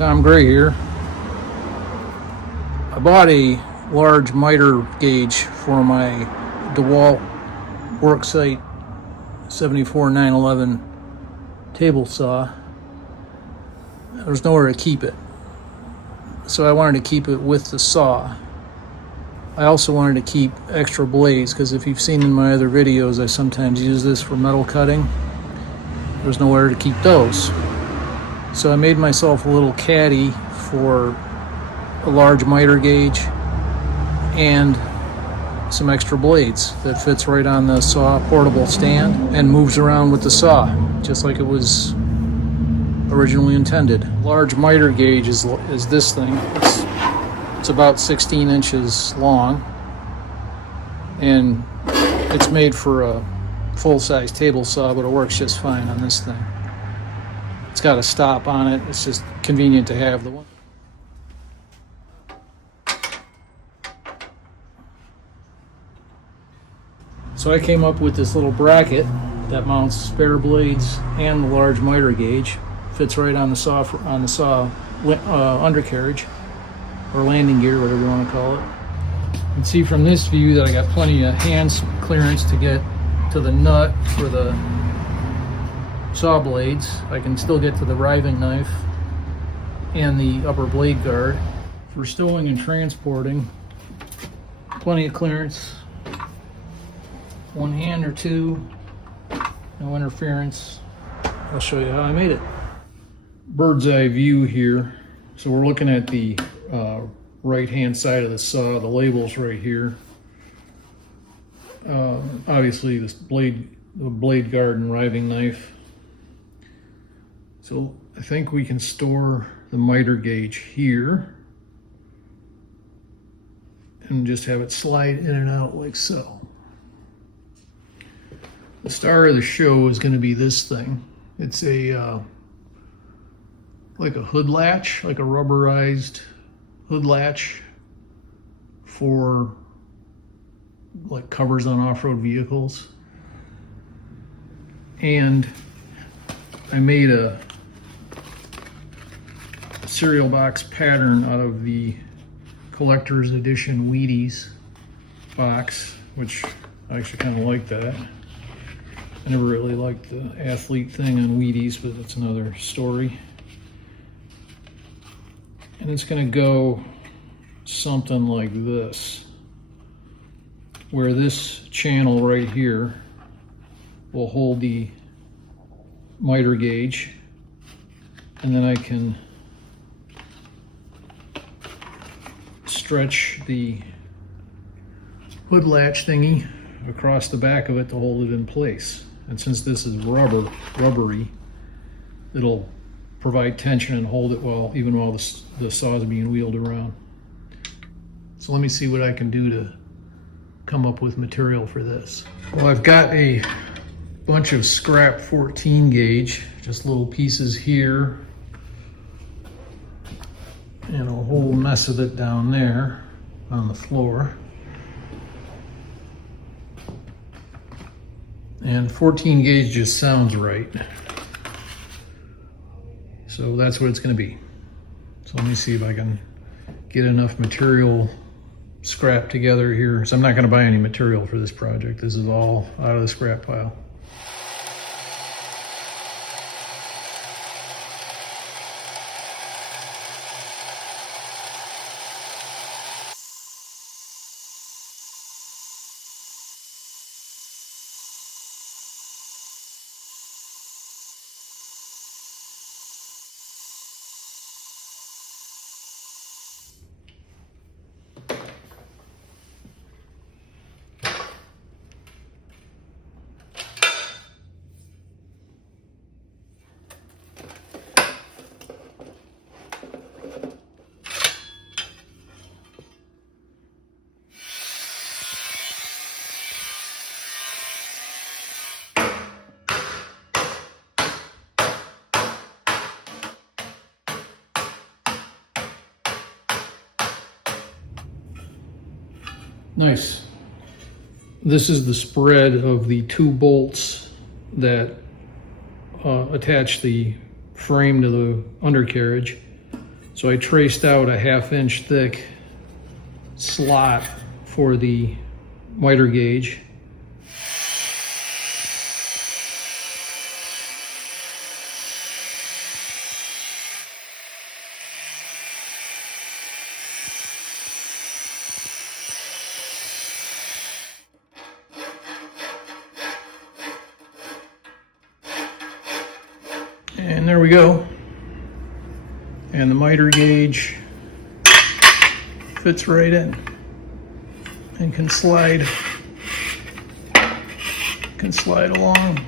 Tom Gray here. I bought a large miter gauge for my Dewalt worksite 74-911 table saw. There's nowhere to keep it, so I wanted to keep it with the saw. I also wanted to keep extra blades because if you've seen in my other videos, I sometimes use this for metal cutting. There's nowhere to keep those. So I made myself a little caddy for a large miter gauge and some extra blades that fits right on the saw portable stand and moves around with the saw just like it was originally intended. Large miter gauge is this thing. It's about 16 inches long, and it's made for a full-size table saw, but it works just fine on this thing. It's got a stop on it. It's just convenient to have the one. So I came up with this little bracket that mounts spare blades and the large miter gauge. Fits right on the saw undercarriage or landing gear, whatever you want to call it. You can see from this view that I got plenty of hand clearance to get to the nut for the saw blades. I can still get to the riving knife and the upper blade guard. For stowing and transporting, plenty of clearance. One hand or two, no interference. I'll show you how I made it. Bird's eye view here. So we're looking at the right hand side of the saw. The label's right here. Obviously this the blade guard and riving knife. So I think we can store the miter gauge here and just have it slide in and out like so. The star of the show is going to be this thing. It's a like a hood latch, like a rubberized hood latch for like covers on off-road vehicles. And I made a cereal box pattern out of the collector's edition Wheaties box, which I actually kind of like that. I never really liked the athlete thing on Wheaties, but that's another story. And it's going to go something like this, where this channel right here will hold the miter gauge, and then I can stretch the hood latch thingy across the back of it to hold it in place. And since this is rubbery, it'll provide tension and hold it even while the saw is being wheeled around. So let me see what I can do to come up with material for this. Well, I've got a bunch of scrap 14 gauge, just little pieces here, and a whole mess of it down there on the floor. And 14 gauge just sounds right. So that's what it's going to be. So let me see if I can get enough material scrapped together here. So I'm not going to buy any material for this project. This is all out of the scrap pile. Nice. This is the spread of the 2 bolts that attach the frame to the undercarriage. So I traced out a 1/2 inch thick slot for the miter gauge. And there we go. And the miter gauge fits right in and can slide along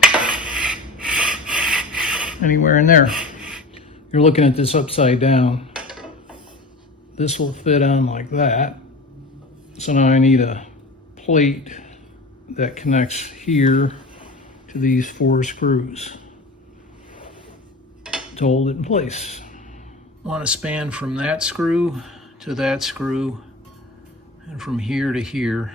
anywhere in there. You're looking at this upside down. This will fit on like that. So now I need a plate that connects here to these 4 screws to hold it in place. Want to span from that screw to that screw and from here to here.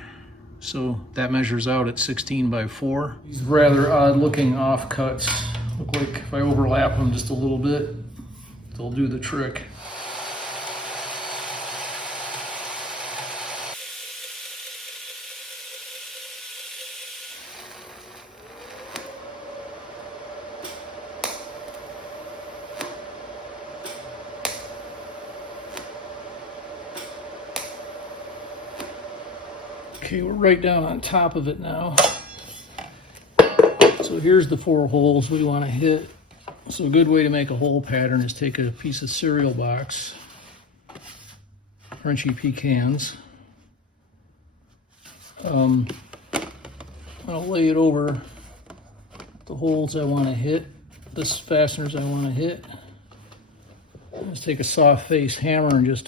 So that measures out at 16 by 4. These rather odd looking offcuts look like if I overlap them just a little bit, they'll do the trick. Okay, we're right down on top of it now. So here's the 4 holes we want to hit. So a good way to make a hole pattern is take a piece of cereal box, crunchy pecans. I'll lay it over the holes I want to hit, the fasteners I want to hit. Just take a soft face hammer and just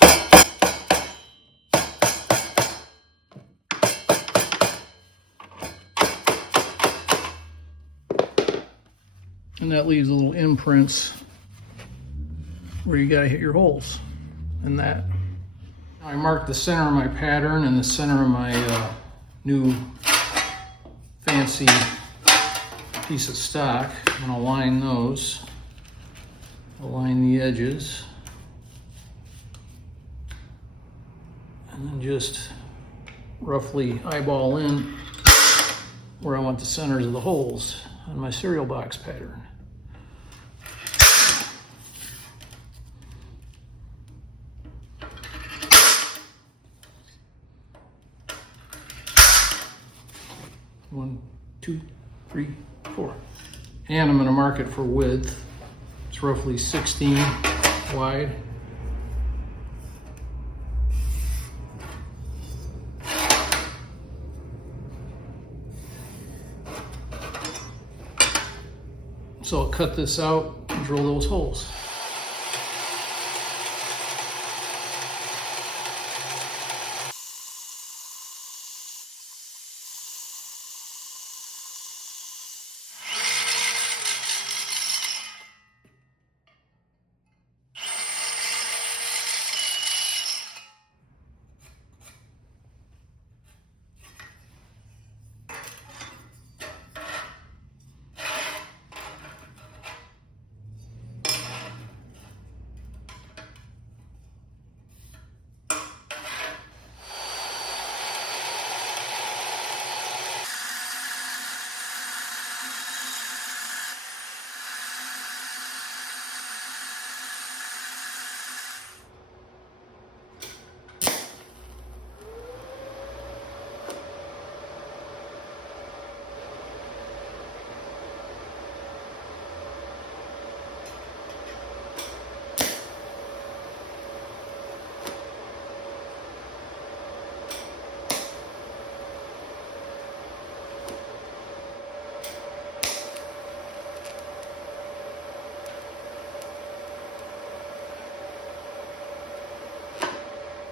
and that leaves little imprints where you got to hit your holes and that. I marked the center of my pattern and the center of my new fancy piece of stock. I'm going to line those, align the edges, and then just roughly eyeball in where I want the centers of the holes on my cereal box pattern. One, two, three, 4. And I'm going to mark it for width. It's roughly 16 wide. So I'll cut this out and drill those holes.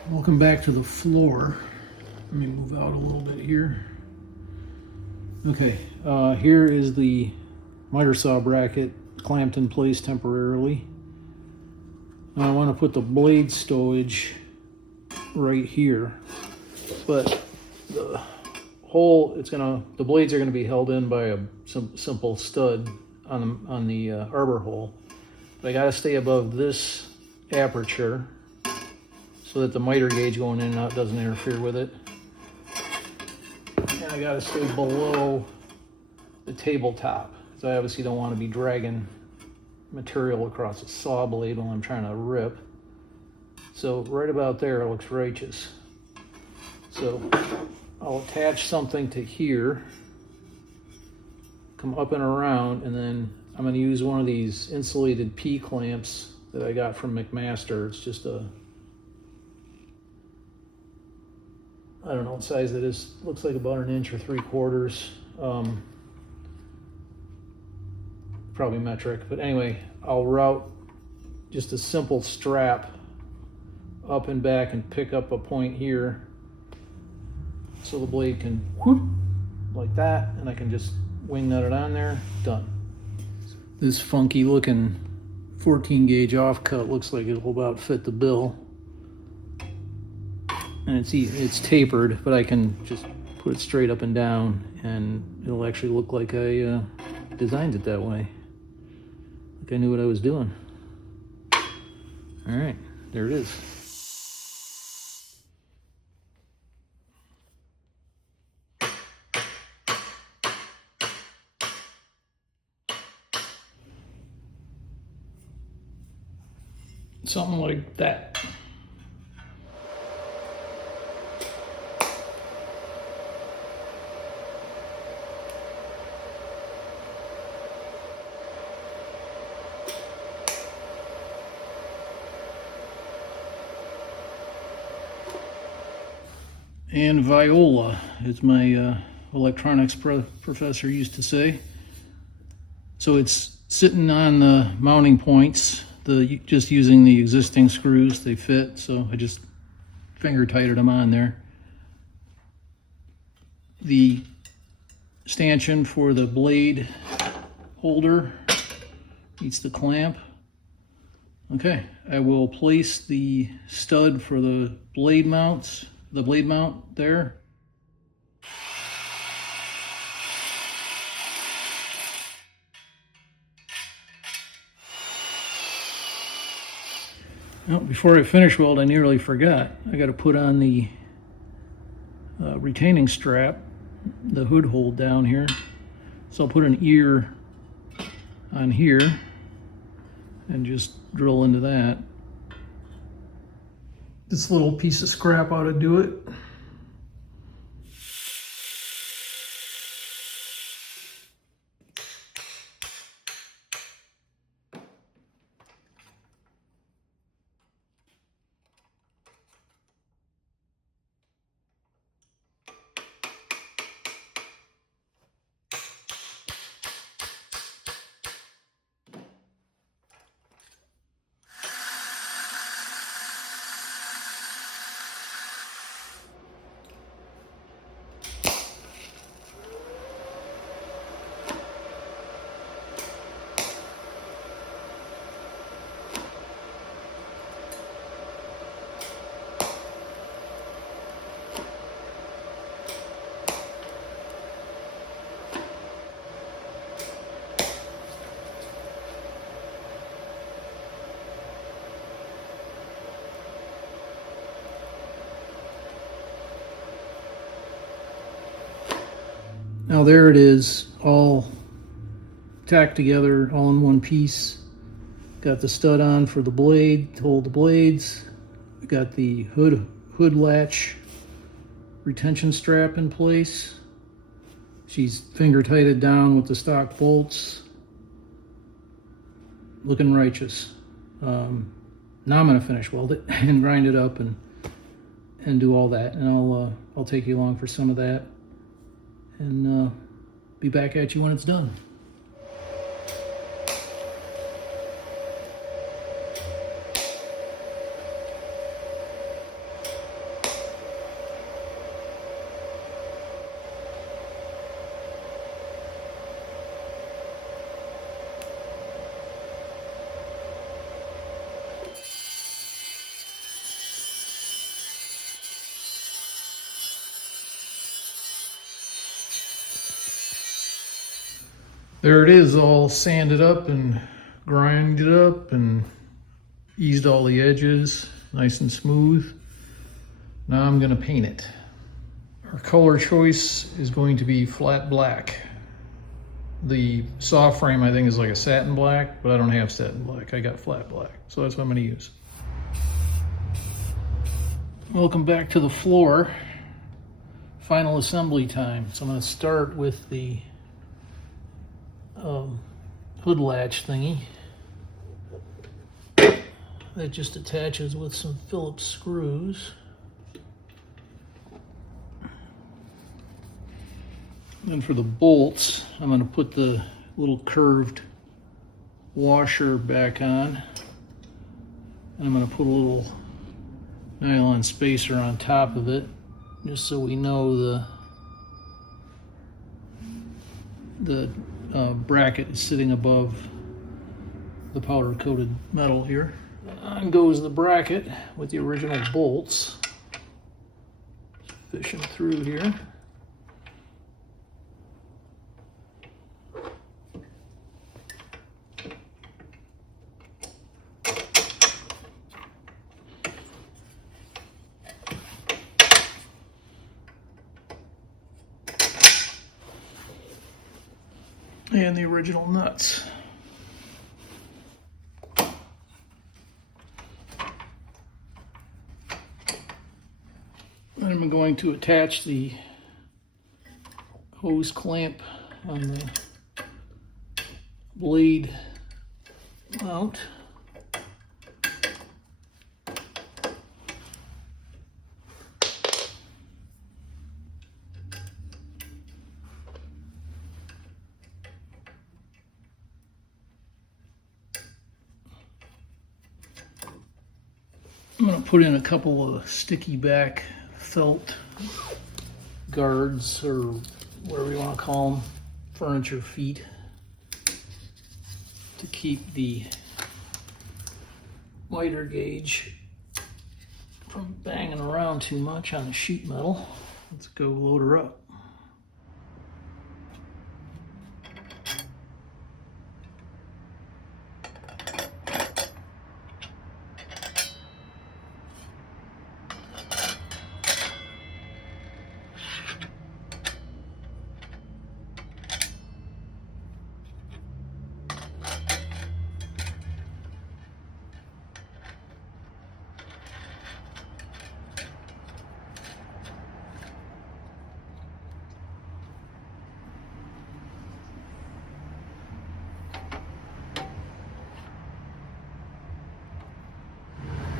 Welcome back to the floor. Let me move out a little bit here. Okay, here is the miter saw bracket clamped in place temporarily. Now I want to put the blade stowage right here, but the hole, the blades are gonna be held in by a simple stud on the arbor hole. But I gotta stay above this aperture so that the miter gauge going in and out doesn't interfere with it. And I gotta stay below the tabletop because I obviously don't want to be dragging material across a saw blade while I'm trying to rip. So right about there looks righteous. So I'll attach something to here, come up and around, and then I'm going to use one of these insulated P clamps that I got from McMaster. It's just a, I don't know what size it is. Looks like about 1 inch or 3/4. Probably metric, but anyway, I'll route just a simple strap up and back and pick up a point here so the blade can whoop like that, and I can just wing nut it on there. Done. This funky looking 14 gauge offcut looks like it'll about fit the bill, and it's tapered, but I can just put it straight up and down and it'll actually look like I designed it that way. Like I knew what I was doing. All right, there it is. Something like that. And viola, as my electronics professor used to say. So it's sitting on the mounting points, just using the existing screws, they fit, so I just finger tightened them on there. The stanchion for the blade holder meets the clamp. Okay, I will place the stud for the blade mount there. Now, before I finish weld, I nearly forgot. I got to put on the retaining strap, the hood hold down here. So I'll put an ear on here and just drill into that. This little piece of scrap ought to do it. Now there it is, all tacked together, all in one piece. Got the stud on for the blade to hold the blades. Got the hood latch retention strap in place. She's finger tighted down with the stock bolts. Looking righteous. Now I'm gonna finish weld it and grind it up and do all that, and I'll take you along for some of that, and be back at you when it's done. There it is, all sanded up and grinded up and Eased all the edges, nice and smooth. Now I'm gonna paint it. Our color choice is going to be flat black. The saw frame I think is like a satin black, but I don't have satin black. I got flat black, so that's what I'm gonna use. Welcome back to the floor. Final assembly time. So I'm gonna start with the hood latch thingy. That just attaches with some Phillips screws. And for the bolts, I'm going to put the little curved washer back on. And I'm going to put a little nylon spacer on top of it, just so we know the bracket is sitting above the powder coated metal here. On goes the bracket with the original bolts. Just fish them through here. And the original nuts. Then I'm going to attach the hose clamp on the blade mount. I'm going to put in a couple of sticky back felt guards, or whatever you want to call them, furniture feet, to keep the miter gauge from banging around too much on the sheet metal. Let's go load her up.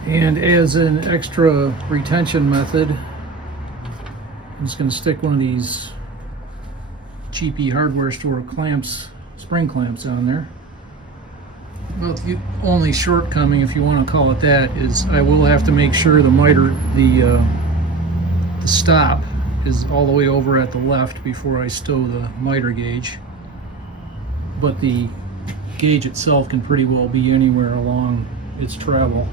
And as an extra retention method, I'm just going to stick one of these cheapy hardware store clamps, spring clamps on there. Well, the only shortcoming, if you want to call it that, is I will have to make sure the miter, the stop is all the way over at the left before I stow the miter gauge. But the gauge itself can pretty well be anywhere along its travel.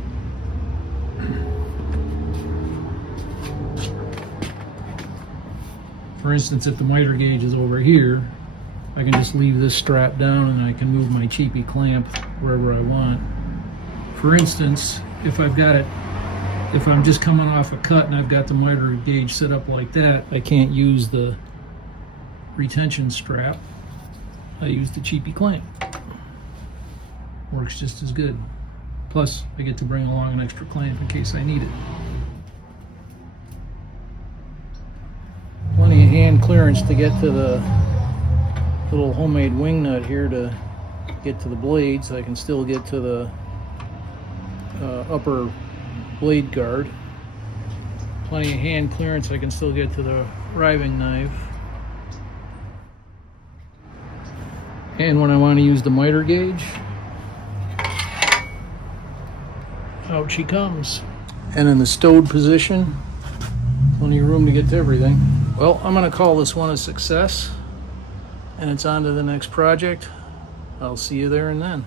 For instance, if the miter gauge is over here, I can just leave this strap down and I can move my cheapy clamp wherever I want. For instance, if I'm just coming off a cut and I've got the miter gauge set up like that, I can't use the retention strap. I use the cheapy clamp. Works just as good. Plus, I get to bring along an extra clamp in case I need it. Plenty of hand clearance to get to the little homemade wing nut here to get to the blade, so I can still get to the upper blade guard. Plenty of hand clearance, I can still get to the riving knife. And when I want to use the miter gauge, out she comes. And in the stowed position, plenty of room to get to everything. Well, I'm going to call this one a success, and it's on to the next project. I'll see you there and then.